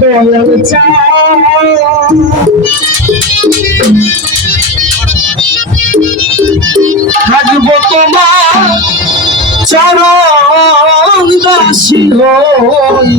দয়াল থাকব তোমার চরণ দাসী হবে।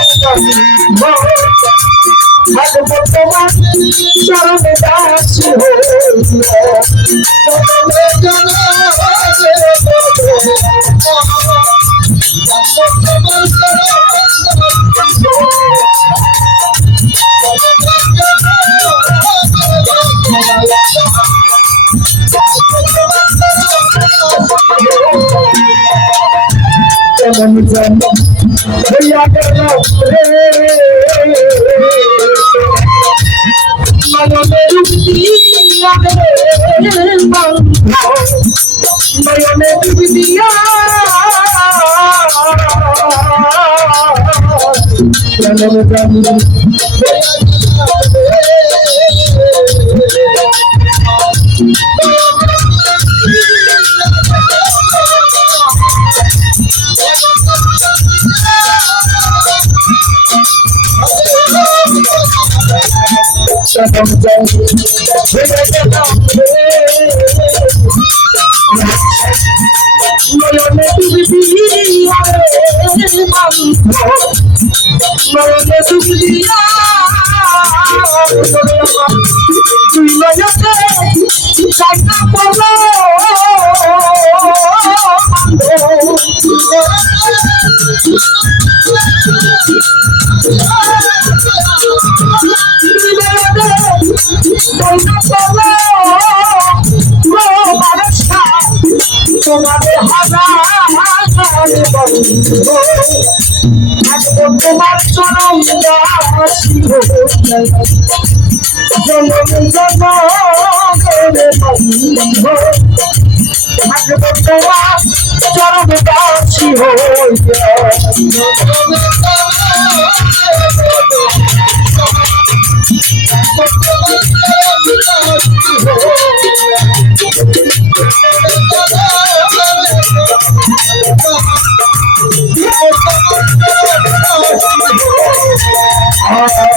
তোমার চরণে দাসী হইয়া হইয়া গেল রে নয়নে রুপিয়া রে বন্ধ নয়নে রুপিয়া জনম নয়নে রুপিয়া নয়নে রুপিয়া তুই নয়নে জায়গা বলো তোমাদের তোমার চরম তোমার চরম দাসী হইয়া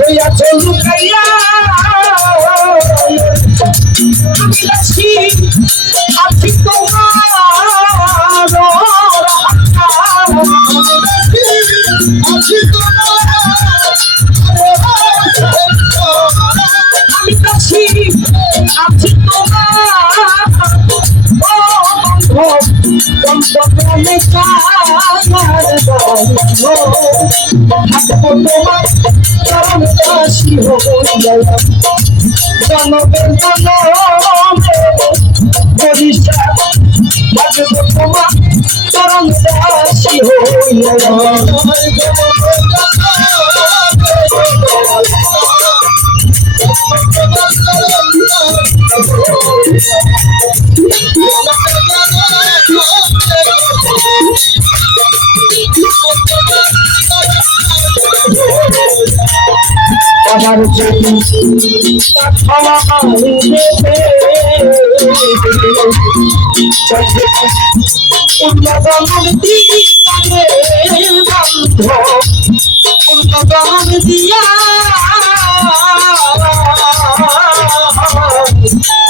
রয়াছে লুকাইয়া কঙ্গালের ভন্ড কঙ্গালের ভন্ড রয়াছে থাকব তোমার চরণ দাসী হইলাম জনমের জনমে থাকব তোমার চরণ দাসী হইলাম Thank you. দিয়ে দিয়া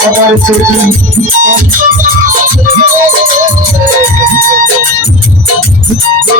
আমার যদি আবার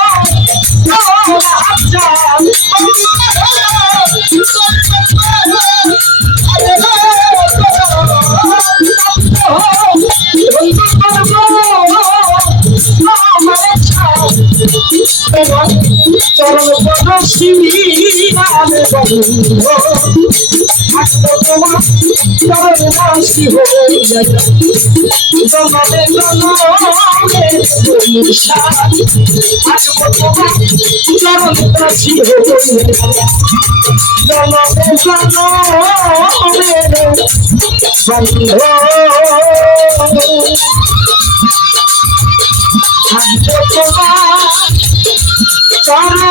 পর্ব চরণ নামে বন্ধ তোমার চরণ নিশান আসব তোমার চরণ দাসী জনমে জনমে বন্ধ থাকব